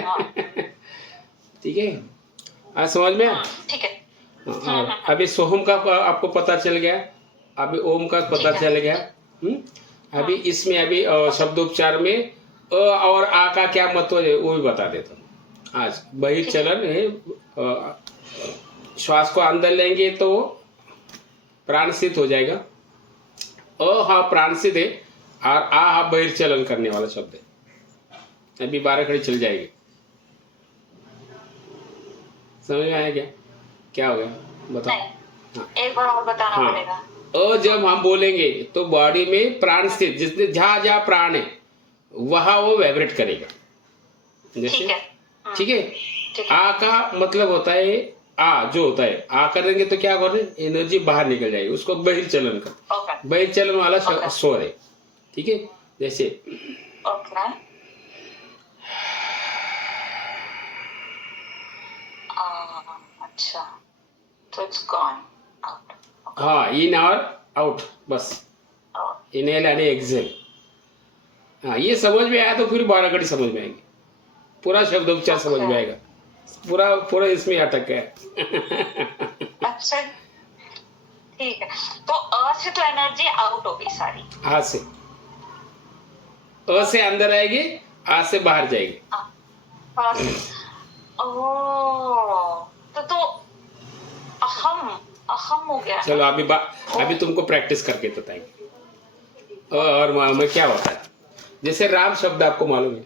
हाँ। ठीक है, आज समझ में आया? ठीक है। और अभी सोहम का आपको पता चल गया, अभी ओम का पता चल गया। अभी इसमें अभी शब्दोपचार में अ और आ का क्या महत्व है वो भी बता देता हूँ आज। बहिर्चलन है, श्वास को अंदर लेंगे तो प्राणसित हो जाएगा। हा प्राणसित है और आ हा बहिर्चलन करने वाला शब्द है। अभी 12 घड़ी चल जाएगी। समझ में आया क्या हो गया बताओ? हाँ। एक बार और बताना पड़ेगा। जब हम बोलेंगे तो बॉडी में प्राण स्थित, जिसने जहां जहां प्राण है वहां वो वाइब्रेट करेगा। जैसे ठीक है। आ का मतलब होता है, आ जो होता है, आ करेंगे तो क्या कर रहे हैं, एनर्जी बाहर निकल जाएगी, उसको बहिर्चलन कर, बहिर्चलन वाला स्वर है। ठीक है, जैसे अच्छा, तो इट्स गॉन आउट। हाँ, इन और आउट, बस इनहेल एंड एक्सहेल। हाँ, ये समझ में आया तो फिर 12 घड़ी समझ में आएंगे, पूरा शब्दोपचार समझ में आएगा, पूरा इसमें अटक है। अच्छा ठीक है, तो अ से तो एनर्जी आउट होगी सारी। आ से, अ से अंदर आएगी, आ से बाहर जाएगी। तो अहम हो गया। चलो अभी तुमको प्रैक्टिस करके बताएंगे और में क्या होता है। जैसे राम शब्द आपको मालूम है,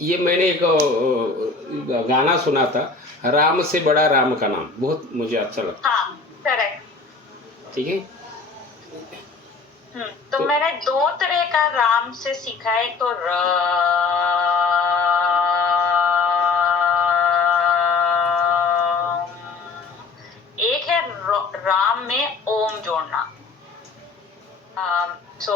ये मैंने एक गाना सुना था, राम से बड़ा राम का नाम, बहुत मुझे अच्छा लगता। हाँ, करेक्ट। ठीक है। तो मैंने 2 तरह का राम से सीखा है, तो एक है राम में ओम जोड़ना। सो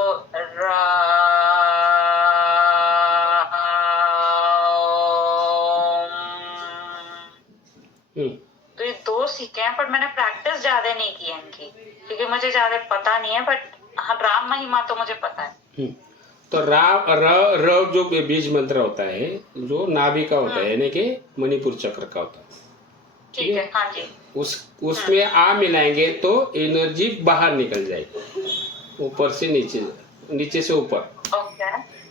तो ये 2 सीखे हैं, पर मैंने प्रैक्टिस ज्यादा नहीं की है इनकी, क्योंकि मुझे ज्यादा पता नहीं है। बट हाँ, राम महिमा तो मुझे पता है। तो र जो बीज मंत्र होता है, जो नाभि का होता है, यानी कि मणिपुर चक्र का होता है। ठीक है, हाँ जी। उसमें आ मिलाएंगे तो एनर्जी बाहर निकल जाएगी, ऊपर से नीचे, नीचे से ऊपर।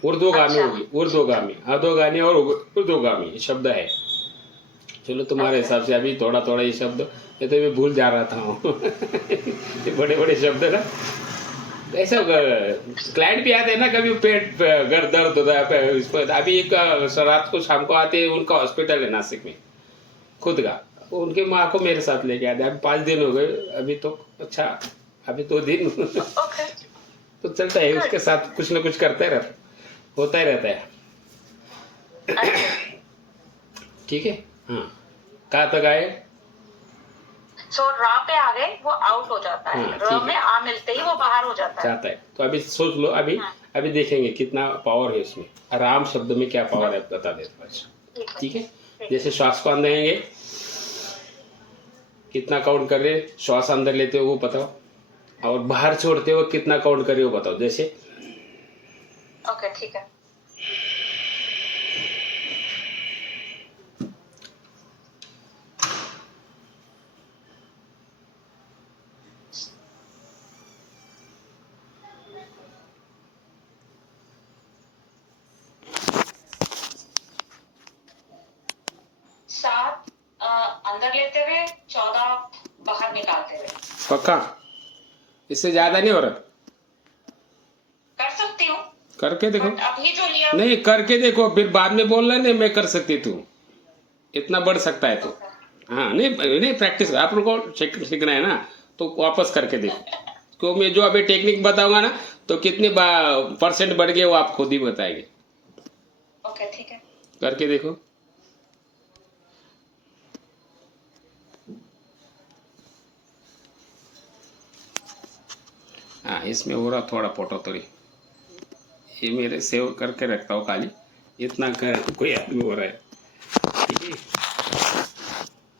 ऊर्ध्वगामी होगी, ऊर्ध्वगामी, अधोगामी और ऊर्ध्वगामी शब्द है। चलो तुम्हारे हिसाब से अभी थोड़ा थोड़ा ये शब्द, ये तो मैं भूल जा रहा था। ये बड़े बड़े शब्द है ना, ऐसा क्लाइंट भी आते हैं ना, कभी पेट दर्द होता है। अभी एक रात को शाम को आते हैं, उनका हॉस्पिटल है नासिक में खुद का, उनकी माँ को मेरे साथ लेके आते। अभी 5 दिन हो गए, अभी तो अच्छा, अभी 2 दिन। तो चलता है, उसके साथ कुछ ना कुछ करता ही रहता, होता ही रहता है। ठीक है। हाँ, कहाँ तक आए? सो रा पे आ गए, वो आउट हो जाता है। र में आ मिलते ही वो बाहर हो जाता है। तो अभी सोच लो, अभी देखेंगे कितना पावर है इसमें, राम शब्द में क्या पावर है बता देता। ठीक है, जैसे श्वास को अंदर लेंगे, कितना काउंट कर रहे, श्वास अंदर लेते हो वो बताओ, और बाहर छोड़ते हो कितना काउंट कर रहे हो बताओ। जैसे ओके, ठीक है। अंदर लेते हुए 14 बाहर निकालते हुए। पक्का? इससे ज्यादा नहीं हो रहा? कर सकती हूँ, करके देखो। अभी जो लिया नहीं, करके देखो, फिर बाद में बोलना नहीं मैं कर सकती, तू इतना बढ़ सकता है तो। हाँ, नहीं प्रैक्टिस आप लोग को सीखना है ना, तो वापस करके देखो। क्यों, मैं जो अभी टेक्निक बताऊंगा ना, तो कितने % बढ़ गए वो आप खुद ही बताएंगे। ओके, ठीक है, करके देखो। हाँ, इसमें हो रहा थोड़ा फोटो थोड़ी, ये मेरे सेव करके रखता हूँ खाली, इतना कर कोई आदमी हो रहा है। ठीक है,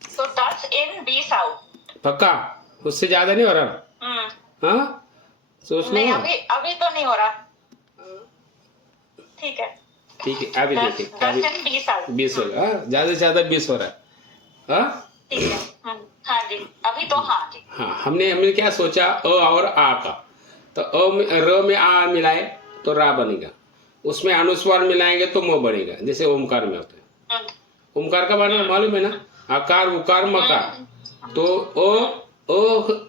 तो 10 इन 20 आउट। पक्का? उससे ज्यादा नहीं हो रहा? हाँ, सोच लो। नहीं, अभी तो नहीं हो रहा। ठीक है। ठीक है, अभी देखिए 10 अभी से 20 आ 20 होगा, हाँ, ज्यादा से ज्यादा 20 हो रहा है। हाँ ठीक है। हाँ जी, अभी तो हाँ जी। हाँ, हमने हमने क्या सोचा, अ और आ का, तो अ में र में आ मिलाए तो रा बनेगा, उसमें अनुस्वार मिलाएंगे तो म बनेगा, जैसे ओमकार में होता है। हम्म, ओमकार का बना मालूम है ना, आकार उकार मकार, तो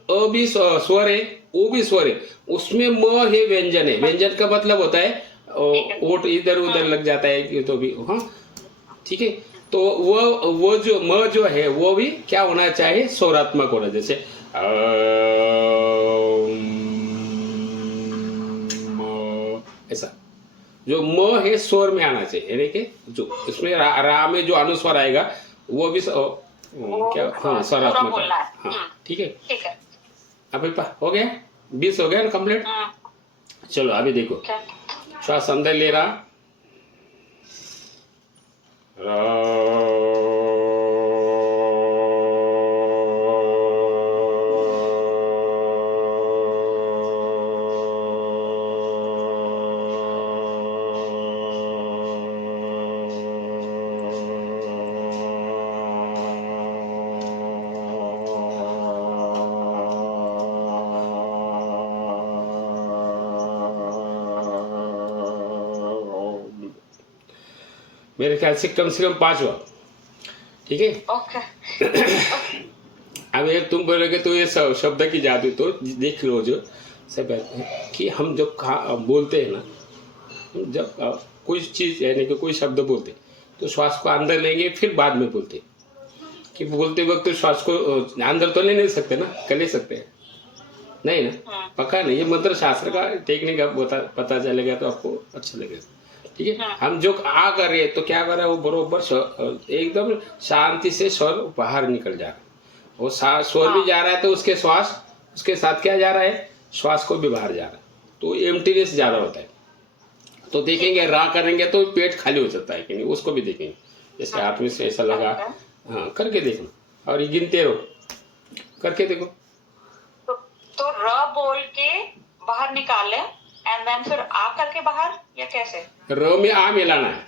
अ भी स्वर है, ओ भी स्वर है, उसमें म है व्यंजन है, व्यंजन का मतलब होता है ओट इधर उधर लग जाता है कि तो भी, हाँ ठीक है। तो वो जो म जो है वो भी क्या होना चाहिए, स्वरात्मक होना, जैसे ऐसा, जो म है स्वर में आना चाहिए, यानी कि जो इसमें रा में जो अनुस्वर आएगा वो भी क्या, हाँ स्वरात्मक बोलना है। हाँ ठीक है। ठीक है। अभी हो गया, 20 हो गया ना कंप्लीट। चलो अभी देखो, श्वास अंदर ले रहा, मेरे ख्याल से कम 5 हुआ, ठीक है। ओके। अब एक तुम बोलोगे तो ये शब्द की जादू तो देख लो, जो सब कि हम जब बोलते हैं ना, हम जब कोई चीज़ यानी कि कोई शब्द बोलते तो श्वास को अंदर लेंगे फिर बाद में बोलते, कि बोलते वक्त तो श्वास को अंदर तो ले नहीं सकते ना, कर ले सकते हैं नहीं ना, पक्का नहीं, ये मंत्र शास्त्र का टेक्निक आप पता चलेगा तो आपको अच्छा लगेगा, ठीक है। हम जो आ कर रहे हैं तो क्या कर रहा है, वो बरोबर एकदम शांति से स्वर बाहर निकल जा रहा है, वो स्वर भी जा रहा है तो उसके श्वास उसके साथ क्या जा रहा है, श्वास को भी बाहर जा रहा है, तो एम्प्टीनेस ज्यादा होता है। तो देखेंगे रा करेंगे तो पेट खाली हो जाता है कि नहीं, उसको भी देखेंगे, जैसे हाथ में से ऐसा लगा, हाँ करके देखना, और ये गिनते रहो, करके देखो। तो र बोल के बाहर निकाले एंड देन फिर आ करके बाहर, या कैसे? र में आ मिलाना है,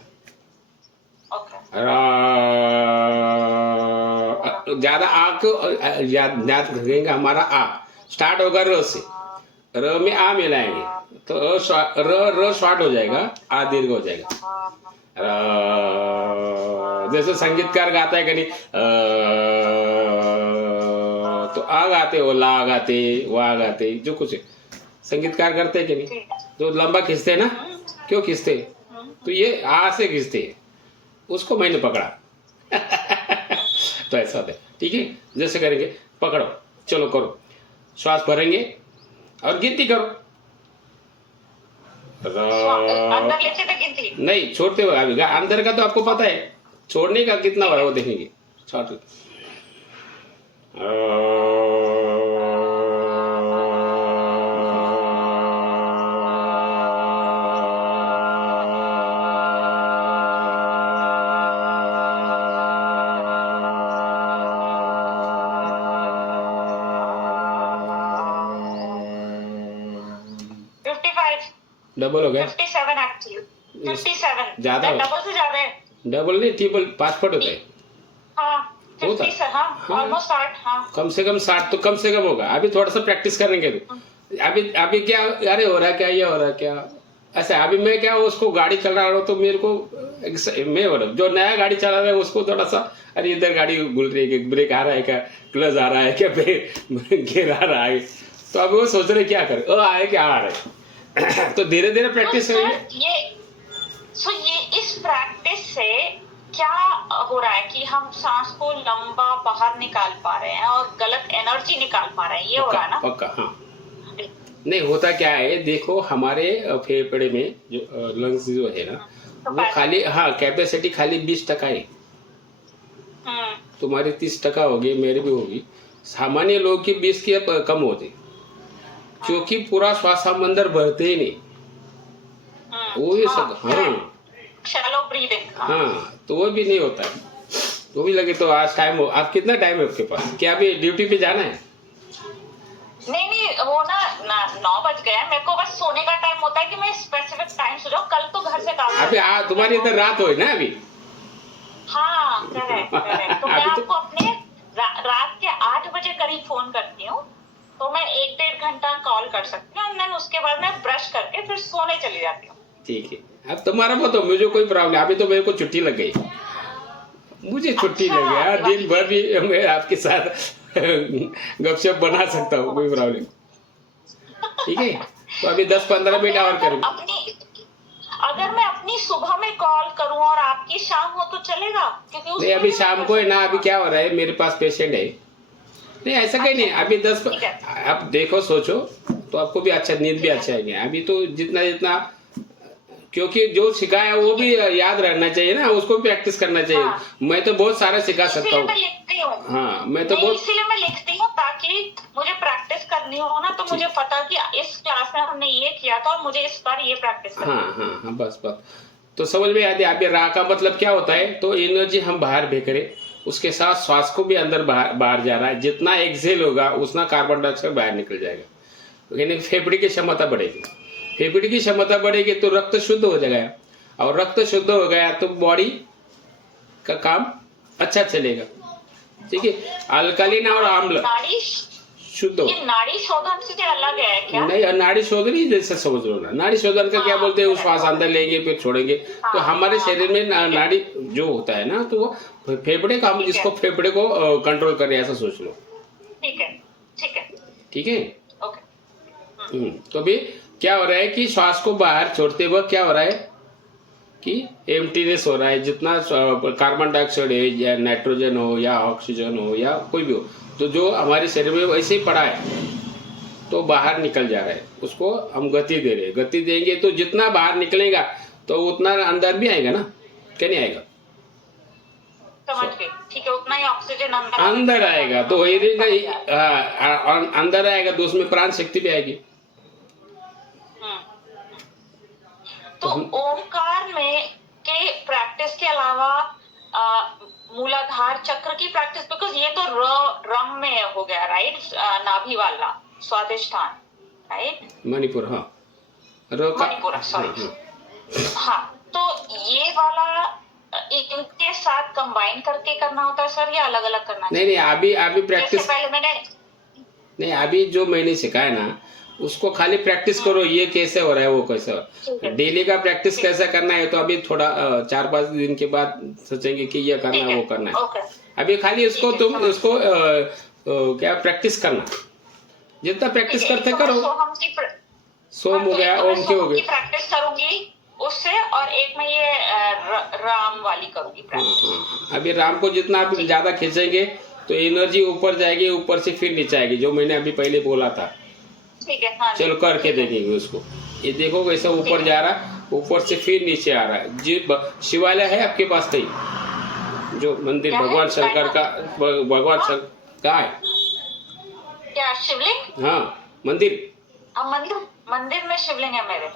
ज्यादा आ को याद रखेंगे, हमारा आ स्टार्ट होगा र से, र में आ मिलाएंगे तो र शॉर्ट हो जाएगा, आ दीर्घ हो जाएगा। जैसे संगीतकार गाता है कहीं तो आ गाते, वो ला गाते, वाह गाते, जो कुछ संगीतकार करते हैं कि नहीं, तो लंबा खींचते हैं ना, क्यों खींचते, तो ये आ से खींचते हैं, उसको मैंने पकड़ा तो ऐसा होता है, ठीक है। जैसे करेंगे, पकड़ो, चलो करो, श्वास भरेंगे और गिनती करो, अंदर लेते तो गिनती नहीं छोड़ते हुए, अभी अंदर का तो आपको पता है, छोड़ने का कितना बड़ा वो देखेंगे, छोड़ डबल हो गया, 57 एक्चुअली, 57 ज्यादा, डबल से ज्यादा है, डबल नहीं ट्रिपल, 5 फुट होता है, हाँ 50 से, हाँ ऑलमोस्ट 60, हाँ कम से कम 60 तो कम से कम होगा। अभी थोड़ा सा प्रैक्टिस करेंगे तो अभी अभी क्या, अरे हो रहा क्या, ये हो रहा क्या, ऐसा अभी मैं क्या उसको गाड़ी चला रहा हूँ तो मेरे को मैं हो रहा, जो नया गाड़ी चला रहा है उसको थोड़ा सा, अरे इधर गाड़ी घुल रही है, ब्रेक आ रहा है क्या, क्लच आ रहा है क्या, गियर आ रहा है, तो अभी वो सोच रहे क्या करे, आए क्या आ रहा है तो धीरे धीरे प्रैक्टिस करेंगे। ये इस प्रैक्टिस से क्या हो रहा है कि हम सांस को लंबा बाहर निकाल पा रहे हैं और गलत एनर्जी निकाल पा रहे हैं, ये हो रहा है ना? पक्का हाँ, नहीं होता क्या है, देखो हमारे फेफड़े में जो लंग्स जो है ना, वो खाली, हाँ कैपेसिटी खाली 20% है, तुम्हारी 30% होगी, मेरी भी होगी, सामान्य लोग की 20 की कम होती, क्योंकि पूरा श्वास हम अंदर भरते ही नहीं, वो ये सब, हाँ शैलो ब्रीदिंग, हाँ तो वो भी नहीं होता है, वो भी लगे तो आज टाइम हो, आप कितना टाइम है आपके पास, क्या अभी ड्यूटी पे जाना है? नहीं नहीं, वो ना 9 बज गए हैं, मेरे को बस सोने का टाइम होता है कि मैं स्पेसिफिक टाइम सो जाऊँ। कल तो घर से काम अभी तुम्हारी इधर रात हो ना अभी। हाँ करेक्ट करेक्ट। तो मैं अभी तो आपको अपने रात के 8 बजे करीब फोन करती हूँ, तो मैं 1-1.5 घंटा कॉल कर सकती हूँ, एंड उसके बाद मैं ब्रश करके फिर सोने चली जाती हूँ। ठीक है। अब तुम्हारा बताओ, मुझे कोई प्रॉब्लम नहीं। अभी तो मेरे को छुट्टी लग गई, मुझे छुट्टी अच्छा, लग गया, दिन दिवाली भर भी मैं आपके साथ गपशप बना सकता हूँ, कोई प्रॉब्लम। ठीक है, तो अभी 10-15 तो मिनट मैं और करूँ। अगर मैं अपनी सुबह में कॉल करूँ और आपकी शाम हो तो चलेगा? क्योंकि नहीं, उसमें अभी भी मैं शाम कर को है ना, सकती अभी हूँ। क्या हो रहा है, मेरे पास पेशेंट है। नहीं ऐसा कहीं नहीं, अच्छा अभी 10 ठीक है। आप देखो सोचो, तो आपको भी अच्छा, नींद भी ठीक है अच्छा आएगी। अभी तो जितना जितना, क्योंकि जो सिखाया वो भी याद रहना चाहिए ना, उसको भी प्रैक्टिस करना चाहिए। हाँ, मैं तो बहुत सारा सिखा सकता इसीलिए हूँ। मैं लिखती हूँ। हाँ, मैं तो नहीं, बहुत। इसीलिए मैं लिखती हूँ ताकि मुझे प्रैक्टिस करनी हो ना, तो मुझे ठीक। पता कि इस क्लास में हमने ये किया था और मुझे इस बार ये प्रैक्टिस हाँ करनी है। हाँ हाँ, बस बस। तो समझ में आ गया। अभी रा का मतलब क्या होता है, तो एनर्जी हम बाहर फेंक रहे, उसके साथ श्वास को भी अंदर बाहर बाहर जा रहा है। जितना एक्सेल होगा उतना कार्बन डाइऑक्साइड बाहर निकल जाएगा, यानी फेफड़े की क्षमता बढ़ेगी। फेफड़े की क्षमता बढ़ेगी तो रक्त शुद्ध हो जाएगा, और रक्त शुद्ध हो गया तो बॉडी का काम अच्छा चलेगा। ठीक है, अल्कलीन और आम्ल नाड़ी, शुद्ध हो। ये नाड़ी शोधन से अलग है क्या? नहीं, नाड़ी शोधन ही जैसे समझ लो ना। नाड़ी शोधन का क्या हाँ बोलते हैं, वो श्वास करेक्ट। अंदर लेंगे फिर छोड़ेंगे। तो हाँ हमारे हाँ शरीर हाँ, में ठीक है नाड़ी जो होता है ना, तो वो फेफड़े का, हम ठीक है जिसको फेफड़े को कंट्रोल करें, ऐसा सोच लो। ठीक है ठीक है। ठीक है। ओके। तो अभी क्या हो रहा है कि श्वास को बाहर छोड़ते वक्त क्या हो रहा है कि एम्प्टीनेस हो रहा है। जितना कार्बन डाइऑक्साइड है, या नाइट्रोजन हो या ऑक्सीजन हो या कोई भी हो, तो जो हमारे शरीर में वैसे ही पड़ा है तो बाहर निकल जा रहा है। उसको हम गति दे रहे हैं। गति देंगे तो जितना बाहर निकलेगा तो उतना अंदर भी आएगा ना, क्या नहीं आएगा? समझ गई, ठीक है। उतना ही ऑक्सीजन अंदर आएगा तो वही रहेगा। अंदर आएगा तो उसमें प्राण शक्ति भी आएगी। तो ओमकार में के प्रैक्टिस के अलावा मूलाधार चक्र की प्रैक्टिस, बिकॉज ये तो रम में हो गया, राइट? नाभि वाला स्वादिष्ठान, राइट? मणिपुर, हाँ। मणिपुर, सॉरी। हाँ, तो ये वाला इनके साथ कंबाइन करके करना होता है सर, या अलग अलग करना नहीं नहीं, अभी प्रैक्टिस। जैसे पहले मैंने नहीं, अभी जो मैंने सिखाया ना, उसको खाली प्रैक्टिस करो, ये कैसे हो रहा है, वो कैसे हो रहा है। डेली का प्रैक्टिस कैसे करना है, तो अभी थोड़ा 4-5 दिन के बाद सोचेंगे कि ये करना है, वो करना है। अभी खाली उसको तुम उसको क्या प्रैक्टिस करना, जितना प्रैक्टिस करते करो। सोम हो गया, ओम के हो गए। प्रैक्टिस करूंगी उससे, और एक मैं ये राम वाली करूंगी प्रैक्टिस। अभी राम को जितना आप ज्यादा खींचेंगे तो एनर्जी ऊपर जाएगी, ऊपर से फिर नीचे आएगी, जो मैंने अभी पहले बोला था। ठीक है, हाँ, चलो करके देखेंगे उसको। ये देखो कैसा ऊपर जा रहा, ऊपर से फिर नीचे आ रहा है। जी, शिवालय है आपके पास कहीं, जो मंदिर भगवान शंकर का, भगवान शंकर का है क्या? शिवलिंग? हाँ, मंदिर। मंदिर में शिवलिंग है मेरे,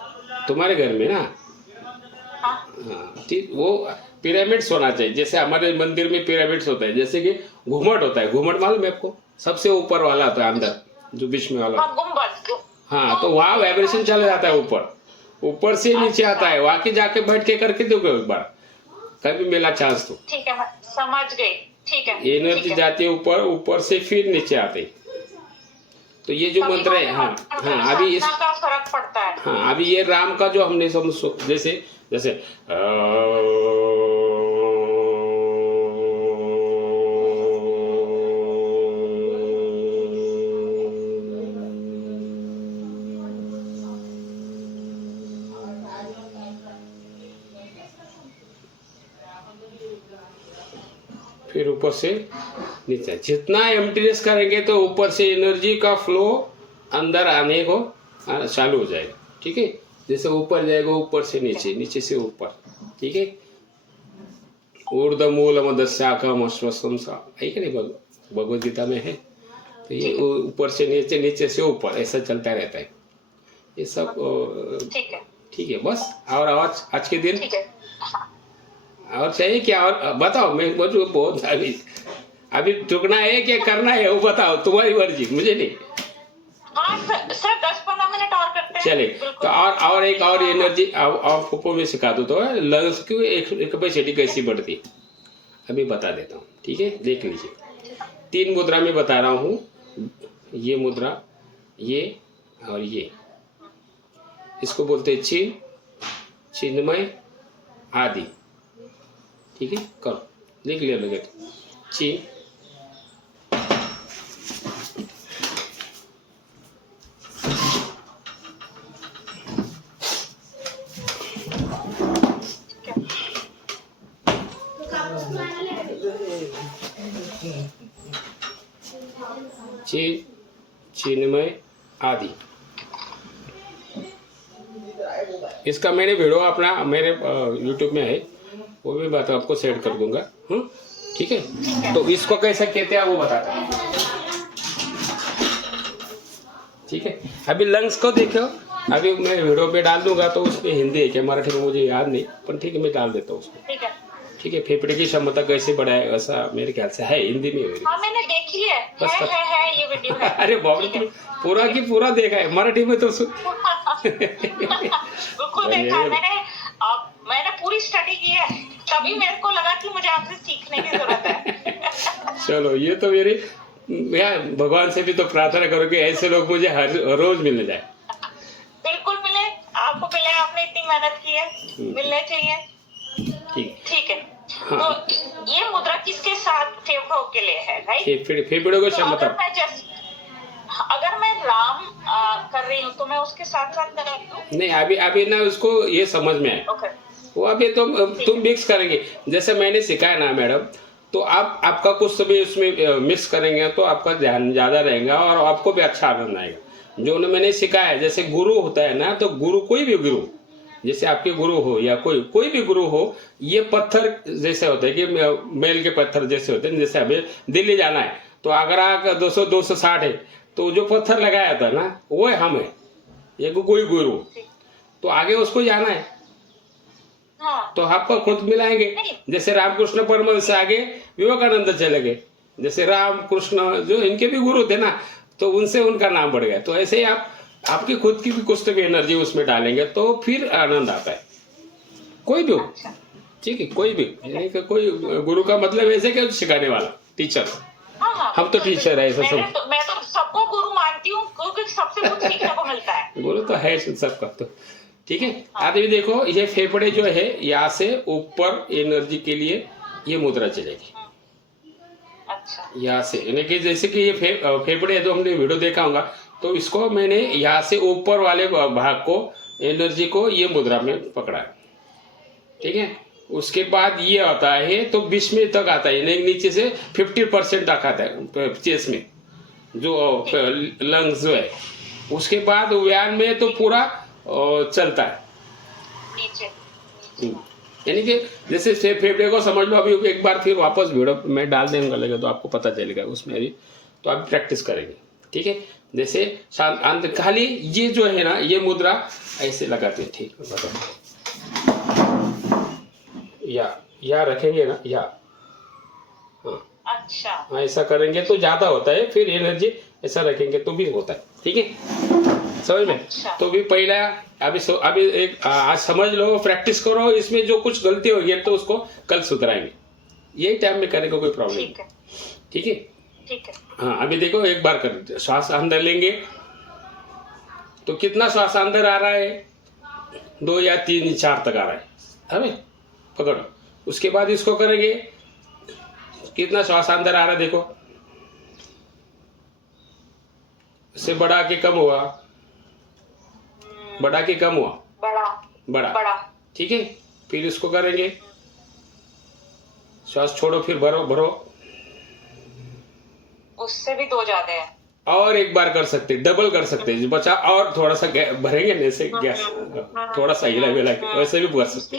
तुम्हारे घर में ना? हाँ, ठीक। वो पिरामिड्स होना चाहिए, जैसे हमारे मंदिर में पिरामिड्स होता है। जैसे कि घूमट होता है, घूमट मालूम है आपको? सबसे ऊपर वाला होता है अंदर, जो बीच में वाला। हाँ, तो वहाँ वाइब्रेशन चला जाता है ऊपर, ऊपर से नीचे आता है। वहाँ के जाके बैठ के करके दोगे एक बार, कभी मिला चांस तो। ठीक है, समझ गई। ठीक है, एनर्जी जाती है ऊपर, ऊपर से फिर नीचे आते। तो ये जो मंत्र है, हाँ हाँ, अभी इस का फर्क पड़ता है। हाँ, अभी ये राम का जो हमने जैसे जैसे फिर ऊपर से नीचे, जितना एम्प्टीनेस करेंगे तो ऊपर से एनर्जी का फ्लो अंदर आने को चालू हो जाएगा। ठीक है, जैसे ऊपर जाएगा, ऊपर से नीचे, नीचे से ऊपर। ठीक है, ऊर्ध्वमूलमदस्याखम अश्वत्थम सा, है कि नहीं, भगवद गीता में है। तो ये ऊपर से नीचे, नीचे से ऊपर, ऐसा चलता रहता है ये सब। ठीक है, ठीक है, बस। और आज के दिन ठीक है। और चाहिए क्या? और बताओ, मैं बोलूँ बहुत अभी रुकना है क्या करना है, वो बताओ, तुम्हारी मर्जी, मुझे नहीं। चले तो और एक और एनर्जी आपको मैं सिखा दूँ तो लंग्स की कैपेसिटी कैसी बढ़ती है अभी बता देता हूँ। ठीक है, देख लीजिए 3 मुद्रा में बता रहा हूँ। ये मुद्रा, ये और ये, इसको बोलते हैं चिन्ह, चिन्मय, आदि। ठीक है, करो लिख लिया लगे चिन्ह, चिन्मय, आदि। इसका मैंने वीडियो अपना मेरे YouTube में है, वो भी बात आपको सेंड कर दूंगा। ठीक है, तो इसको कैसे कहते हैं वो बताता हूँ। ठीक है, अभी लंग्स को देखो, अभी मैं वीडियो पे डाल दूंगा तो उसमें हिंदी है क्या मराठी में मुझे याद नहीं, पर ठीक है मैं डाल देता हूँ उसको। ठीक है, फेफड़े की क्षमता कैसे बढ़ाए ऐसा मेरे ख्याल से है हिंदी में। हाँ मैंने देखी है, है ये वीडियो है। अरे बाबू पूरा की पूरा देखा है, मराठी में तो बिल्कुल देखा है मैंने। मैंने पूरी स्टडी की है, तभी मेरे को लगा कि मुझे आपसे सीखने की जरूरत है। चलो ये तो मेरी यार भगवान से भी तो प्रार्थना करो कि ऐसे लोग मुझे हर रोज मिलने जाए। बिल्कुल मिले, आपको मिले, आपने इतनी मेहनत की है, मिलने चाहिए। ठीक है। हाँ। तो ये मुद्रा किसके साथ फेफड़ों के लिए है, राइट? फेफड़ों को क्षमता। अगर मैं राम कर रही हूँ तो मैं उसके साथ साथ कर दूं? नहीं, अभी ना उसको ये समझ में है। ओके। वो अभी तुम मिक्स करेंगे जैसे मैंने सिखाया ना मैडम, तो आपका कुछ भी उसमें मिक्स करेंगे तो आपका ध्यान ज्यादा रहेगा और आपको भी अच्छा आनंद आएगा। जो मैंने सिखाया है, जैसे गुरु होता है ना, तो गुरु कोई भी गुरु, जैसे आपके गुरु हो या कोई भी गुरु हो, ये पत्थर जैसे होते हैं कि मेल के पत्थर जैसे होते हैं। जैसे हमें दिल्ली जाना है तो आगरा 260 है, तो जो पत्थर लगाया था ना वो हम है, ये कोई गुरु, तो आगे उसको जाना है। हाँ। तो आपको खुद मिलाएंगे। जैसे रामकृष्ण परमहंस से आगे विवेकानंद चले गए, जैसे रामकृष्ण जो इनके भी गुरु थे ना, तो उनसे उनका नाम बढ़ गया। तो ऐसे ही आपकी खुद की भी कुछ भी एनर्जी उसमें डालेंगे तो फिर आनंद आता है। कोई भी हो, ठीक है, कोई भी, कोई गुरु का मतलब ऐसे कि सिखाने वाला टीचर। हम तो टीचर है, ऐसा सब। मैं तो सबको गुरु मानती हूँ क्योंकि सबसे कुछ सीखने को मिलता है। गुरु तो है सबका। तो ठीक है, आगे देखो ये फेफड़े जो है यहाँ से ऊपर एनर्जी के लिए ये मुद्रा चलेगी। अच्छा। यहाँ से यानी कि जैसे कि ये फेफड़े जो हमने वीडियो देखा होगा, तो इसको मैंने यहाँ से ऊपर वाले भाग को एनर्जी को ये मुद्रा में पकड़ा। ठीक है, उसके बाद ये आता है तो 20 में तक आता है, यानी नीचे से 50% तक आता है चेस्ट में जो लंग्स जो है। उसके बाद व्यान में तो पूरा चलता है नीचे। यानी कि जैसे फेफड़े को समझ लो। अभी एक बार फिर वापस वीडियो में डाल देंगे लगे तो आपको पता चलेगा उसमें भी, तो आप प्रैक्टिस करेंगे। ठीक है, जैसे शांत खाली ये जो है ना, ये मुद्रा ऐसे लगाते हैं। ठीक है, बताओ या रखेंगे ना, या हाँ अच्छा, ऐसा करेंगे तो ज्यादा होता है। फिर एनर्जी ऐसा रखेंगे तो भी होता है। ठीक है, समझ में? अच्छा। तो भी पहला अभी एक आज समझ लो, प्रैक्टिस करो। इसमें जो कुछ गलती होगी तो उसको कल सुधराएंगे, यही टाइम में करने को कोई प्रॉब्लम नहीं। ठीक है, ठीक है। हाँ, अभी देखो एक बार कर, श्वास अंदर लेंगे तो कितना श्वास अंदर आ रहा है, 2 या 3 4 तक आ रहा है। हमें पकड़ो, उसके बाद इसको करेंगे, कितना श्वास अंदर आ रहा है देखो, इससे बढ़ा के कम हुआ, बढ़ा के कम हुआ, बड़ा। ठीक है, फिर इसको करेंगे, श्वास छोड़ो, फिर भरो, उससे भी 2 ज्यादा है। और एक बार कर सकते, डबल कर सकते, बचा और थोड़ा सा भरेंगे ना, ऐसे गैस थोड़ा सा हिला के वैसे भी भर सकते।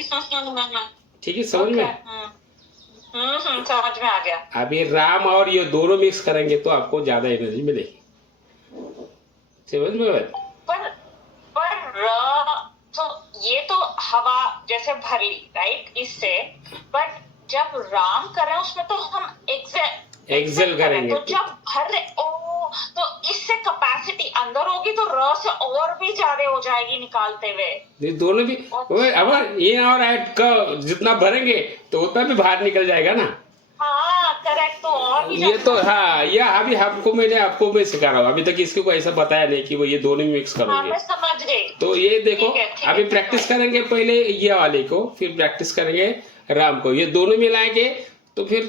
ठीक है, समझ में? समझ में आ गया। अभी राम और ये दोनों मिक्स करेंगे तो आपको ज्यादा एनर्जी मिलेगी। समझ में? पर तो ये तो हवा जैसे भर ली, राइट, इससे। बट जब राम कर रहे हैं उसमें तो हम एक्सेल करेंगे। तो जब भर रहे, तो इससे कैपेसिटी अंदर होगी तो र से और भी ज्यादा हो जाएगी निकालते हुए। ये दोनों भी अब ये और ऐड का जितना भरेंगे तो उतना भी बाहर निकल जाएगा ना। हाँ करेक्ट, तो और भी ये तो हाँ, ये अभी मैंने आपको मैं सिखा रहा हूँ, अभी तक इसको ऐसा बताया नहीं कि वो ये दोनों मिक्स हाँ करोगे। मैं समझ गई। तो ये देखो ठीक है, अभी प्रैक्टिस करेंगे पहले ये वाले को, फिर प्रैक्टिस करेंगे राम को, ये दोनों मिलाएंगे तो फिर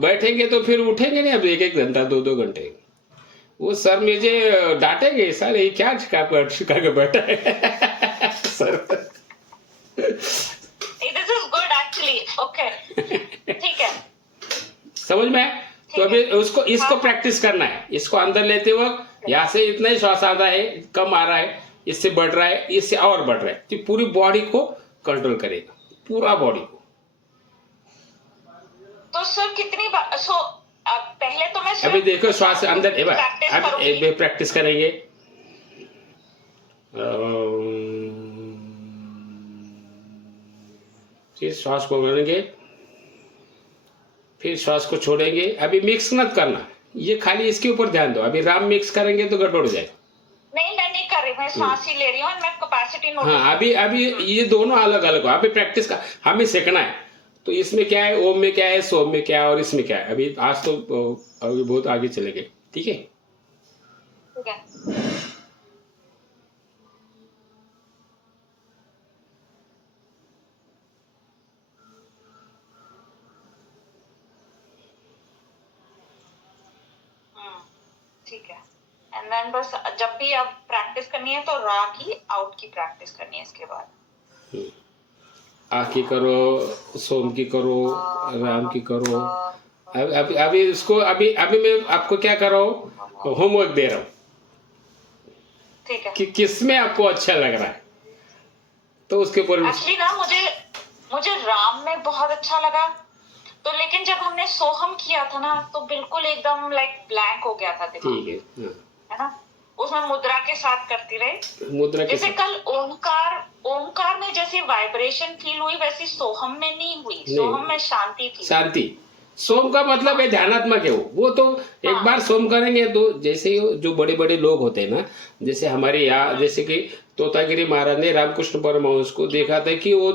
बैठेंगे तो फिर उठेंगे नहीं अब 1-1 घंटा 2-2 घंटे। वो सर मुझे डांटेंगे, सर ये क्या सिखा के बैठा है sir. This is good actually. Okay ठीक है, समझ में आया? तो अभी उसको इसको प्रैक्टिस करना है, इसको अंदर लेते वक्त यहाँ से इतना ही श्वास आता है, कम आ रहा है, इससे बढ़ रहा है, इससे और बढ़ रहा है, तो पूरी बॉडी को कंट्रोल करेगा, पूरा बॉडी को। तो सर कितनी बार पहले तो मैं अभी देखो श्वास अंदर अब प्रैक्टिस करेंगे। फिर श्वास को करेंगे, फिर श्वास को छोड़ेंगे। अभी मिक्स मत करना, ये खाली इसके ऊपर ध्यान दो। अभी राम मिक्स करेंगे तो गड़बड़ हो जाएगा। नहीं मैं नहीं कर रही, मैं सांस ही ले रही हूँ, मैं कैपेसिटी नोट। हाँ अभी ये दोनों अलग अलग हो, अभी प्रैक्टिस का हमें सीखना है। तो इसमें क्या है, ओम में क्या है, सोम में क्या है और इसमें क्या है। अभी आज तो अभी बहुत आगे चले गए। ठीक है, ठीक है। ठीक है, एंड देन बस जब भी अब प्रैक्टिस करनी है तो रा की आउट की प्रैक्टिस करनी है इसके बाद। आ की करो, सोम की करो, राम की करो। अभी इसको अभी मैं आपको क्या कर रहा हूँ, होमवर्क दे रहा हूँ। ठीक है, कि किसमें आपको अच्छा लग रहा है, तो उसके ऊपर। एक्चुअली ना मुझे राम में बहुत अच्छा लगा, तो लेकिन जब हमने सोहम किया था ना तो बिल्कुल एकदम लाइक ब्लैंक हो गया था दिमाग। ठीक है, है ना, उसमें मुद्रा के साथ करती रही, मुद्रा के जैसे साथ। कल ओमकार में जैसी वाइब्रेशन फील हुई वैसी सोहम में नहीं हुई। सोहम में शांति थी। शांति। सोम का मतलब है ध्यानात्मक है वो तो एक बार सोम करेंगे तो जैसे जो बड़े बड़े लोग होते हैं ना, जैसे हमारे यहाँ जैसे कि तोतागिरी महाराज ने रामकृष्ण परमहंस को देखा था कि वो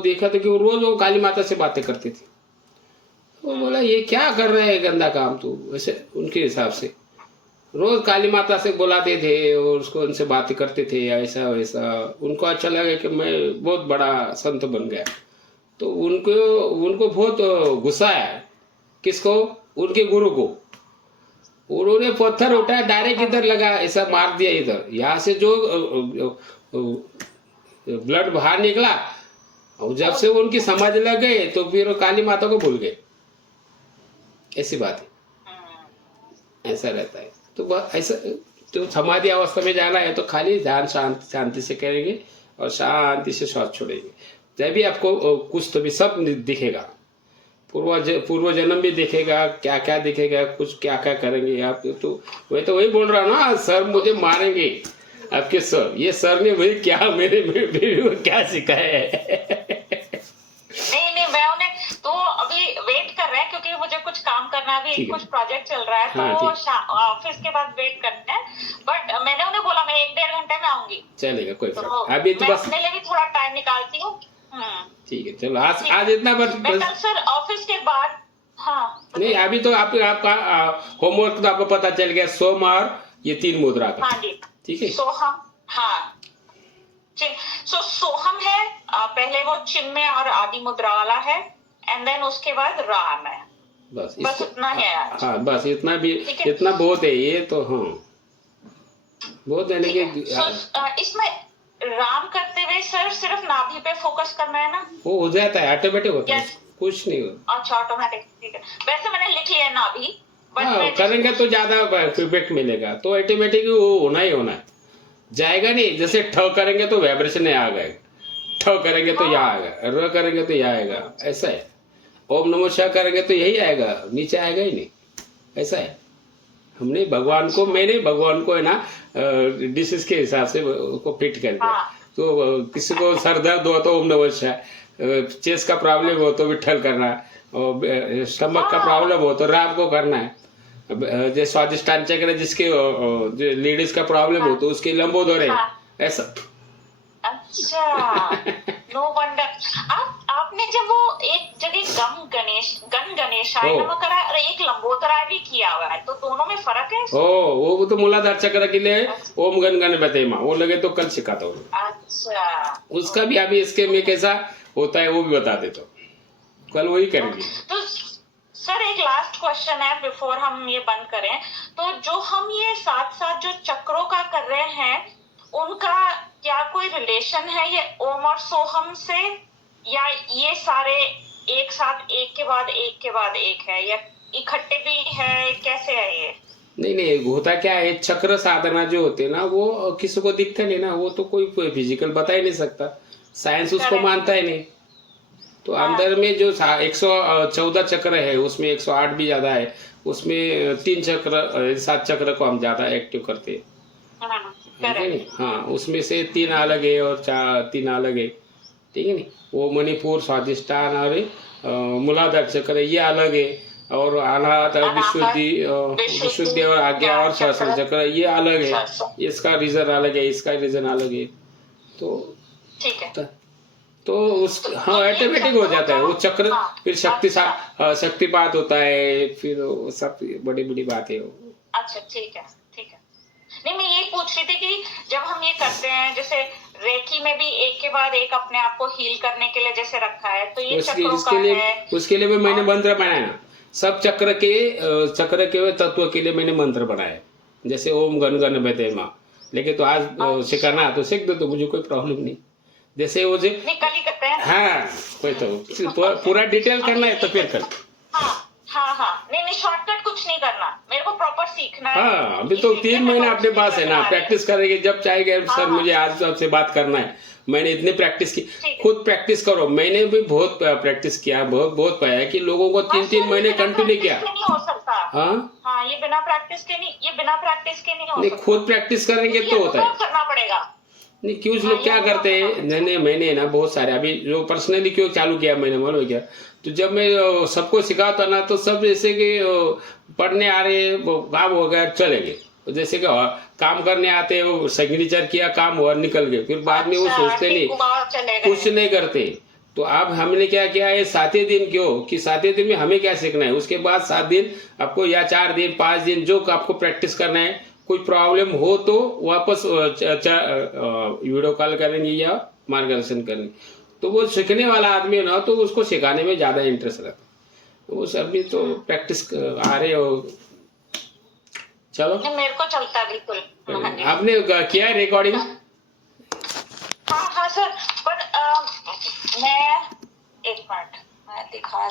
रोज वो काली माता से बातें करते थे। वो बोला ये क्या कर रहे हैं गंदा काम, तो वैसे उनके हिसाब से रोज काली माता से बुलाते थे और उसको उनसे बातें करते थे, ऐसा वैसा। उनको अच्छा लगा कि मैं बहुत बड़ा संत बन गया, तो उनको बहुत गुस्सा आया। किसको? उनके गुरु को। उन्होंने पत्थर उठाया, डायरेक्ट इधर लगा, ऐसा मार दिया इधर। यहाँ से जो ब्लड बाहर निकला, और जब से उनकी समझ लग गए तो फिर वो काली माता को भूल गए। ऐसी बात है, ऐसा रहता है। तो ऐसा तो समाधि अवस्था में जाना है तो खाली ध्यान शांति से करेंगे और शांति से श्वास छोड़ेंगे। जब भी आपको कुछ तो भी सब दिखेगा, पूर्व जन्म भी दिखेगा, क्या क्या दिखेगा, कुछ क्या क्या करेंगे आप। तो वही बोल रहा ना, सर मुझे मारेंगे आपके सर। ये सर ने वही क्या मेरे क्या सिखाया है। नहीं मैं उन्हें तो अभी वेट कर रहे हैं क्योंकि मुझे कुछ काम करना है, अभी कुछ प्रोजेक्ट चल रहा है। हाँ, तो ऑफिस के बाद वेट करना है, बट मैंने उन्हें बोला मैं 1-1.5 घंटे में आऊंगी। चलेगा, कोई तो अभी तो बस अपने लिए भी थोड़ा टाइम निकालती हूँ। ठीक है, चलो आज इतना बस। कल सर ऑफिस के बाद। हाँ नहीं अभी तो आपका होमवर्क तो आपको पता चल गया, सोम और ये 3 मुद्रा का। हाँ जी, ठीक है। सोहम, हाँ सोहम है पहले, वो चिन्मय और आदि मुद्रा वाला है, एंड देन उसके बाद राम है। बस इतना ही है। हाँ बस इतना भी, इतना बहुत है ये तो। हाँ बहुत है, लेकिन इसमें राम करते हुए सर सिर्फ नाभि पे फोकस करना है ना? वो हो जाता है, ऑटोमेटिक होता है, कुछ नहीं होता। अच्छा ऑटोमेटिक, ठीक है। वैसे मैंने लिख लिया है नाभि, हाँ करेंगे तो ज्यादा फीडबैक मिलेगा, तो ऑटोमेटिक वो होना ही होना है, जाएगा नहीं। जैसे ठ करेंगे तो वाइब्रेशन आ गएगा, ठ करेंगे तो यहाँ आएगा, र करेंगे तो यहाँ आएगा, ऐसा है। ओम नमो शिवाय करेंगे तो यही आएगा, नीचे आएगा ही नहीं, ऐसा है। मैंने भगवान को है ना डिसीज के हिसाब से उसको फिट कर दिया। तो किसी को सर दर्द हो तो ओम नमः शिवाय, चेस्ट का प्रॉब्लम हो तो विठ्ठल करना है, और स्टमक का प्रॉब्लम हो तो राम को करना है, अब, जो स्वादिष्टान चक्र जिसके जो लेडीज का प्रॉब्लम हो तो उसके लंबोदर है हाँ। ऐसा। अच्छा, नो वंडर। आपने जब वो एक जगह गण गणेशाय ओ। नमः करा और एक लंबोदराय भी किया हुआ है, तो दोनों में फर्क है? ओ वो तो मूलाधार चक्र के लिए ओम गण गणपति माँ, वो लगे तो कल सिखाता हूँ। अच्छा, उसका भी अभी इसके में कैसा होता है वो भी बता देता हूँ, कल वही करेंगे। तो सर एक लास्ट क्वेश्चन है बिफोर हम ये बंद करें। तो जो हम ये साथ साथ जो चक्रों का कर रहे हैं, उनका क्या कोई रिलेशन है ये ओम और सोहम से, या ये सारे एक साथ एक के बाद एक है, या इकट्ठे भी है, कैसे है ये? नहीं होता क्या है, चक्र साधना जो होते हैं ना वो किसी को दिखता नहीं ना, वो तो कोई फिजिकल बता ही नहीं सकता, साइंस उसको Correct. मानता ही नहीं। तो अंदर में जो 114 चक्र है उसमें 108 भी ज्यादा है, उसमें 3 चक्र 7 चक्र को हम ज्यादा एक्टिव करते हैं, ठीक है नहीं। हाँ उसमें से 3 अलग है और 3 अलग है, ठीक है नहीं। वो मणिपुर, स्वादिष्टान और मूलाधार चक्र ये अलग है, और अनाहत विशुद्धि और आज्ञा और सहस्त्र चक्र ये अलग है, इसका रीजन अलग है, इसका रीजन अलग है। तो ठीक है, तो उस हाँ ऑटोमेटिक हो जाता है वो चक्र। फिर शक्तिपात होता है, फिर वो सब बड़ी बड़ी बात है वो। अच्छा ठीक है, ठीक है। नहीं, मैं ये पूछ रही थी कि जब हम ये करते हैं, जैसे रेकी में भी एक के बाद एक अपने आप को हील करने के लिए जैसे रखा है, तो ये चक्रों का है। उसके लिए भी मैंने मंत्र बनाया, सब चक्र के तत्व के लिए मैंने मंत्र बनाया, जैसे ओम गण गणपति माँ। लेकिन तो आज सिखाना तो सीख दो, तो मुझे कोई प्रॉब्लम नहीं। जैसे वो जो कल ही करते हैं। हाँ कोई तो पूरा डिटेल करना है तो फिर कर। हाँ, नहीं शॉर्टकट कुछ नहीं करना, मेरे को प्रॉपर सीखना है। हाँ अभी तो 3 महीने अपने पास है ना, प्रैक्टिस करेंगे जब चाहेंगे। सर मुझे आज आपसे बात करना है, मैंने इतनी प्रैक्टिस की, खुद प्रैक्टिस करो। मैंने भी बहुत प्रैक्टिस किया, बहुत पाया कि लोगों को 3-3 महीने कंटिन्यू किया। नहीं हो सकता। हाँ ये बिना प्रैक्टिस के नहीं हो सकता। खुद प्रैक्टिस करेंगे तो होता है, करना पड़ेगा। नहीं क्यों लोग क्या करते हैं, नहीं मैंने ना बहुत सारे अभी जो पर्सनली क्यों चालू किया मैंने मालूम क्या, तो जब मैं सबको सिखाता ना तो सब जैसे कि पढ़ने आ रहे काम हो गया चले गए, जैसे कि काम करने आते वो सिग्नेचर किया काम हुआ निकल गए, फिर बाद में वो सोचते नहीं, कुछ नहीं करते। तो अब हमने क्या किया है 7वें दिन क्यों कि 7वें दिन में हमें क्या सीखना है, उसके बाद 7 दिन आपको या 4 दिन 5 दिन जो आपको प्रैक्टिस करना है। कोई प्रॉब्लम हो तो वापस वीडियो कॉल करेंगे या मार्गदर्शन करेंगे, तो वो सीखने वाला आदमी है ना तो उसको सिखाने में ज्यादा इंटरेस्ट रहता है। वो सब भी तो प्रैक्टिस आ रहे हो। चलो मेरे को चलता है बिल्कुल। आपने किया है रिकॉर्डिंग? हाँ सर, पर मैं एक मिनट मैं दिखा